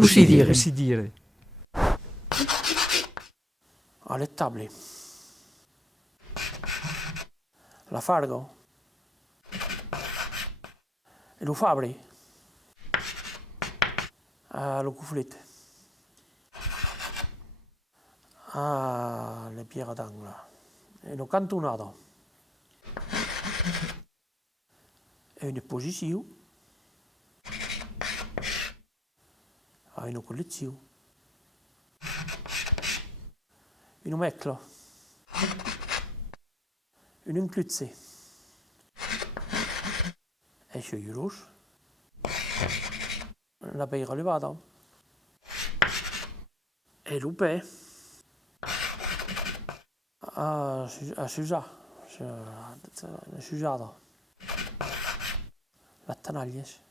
Così dire. Così dire. Alettabili. La Fargo. E lo Fabri. Lo Cuflette. Le Piera d'Angla. E lo Cantonato. E un espositiu. Una collezione. Un meclo. Un incluzze. E €. La pera levata. E l'upè. A Susà. La Tanaglie.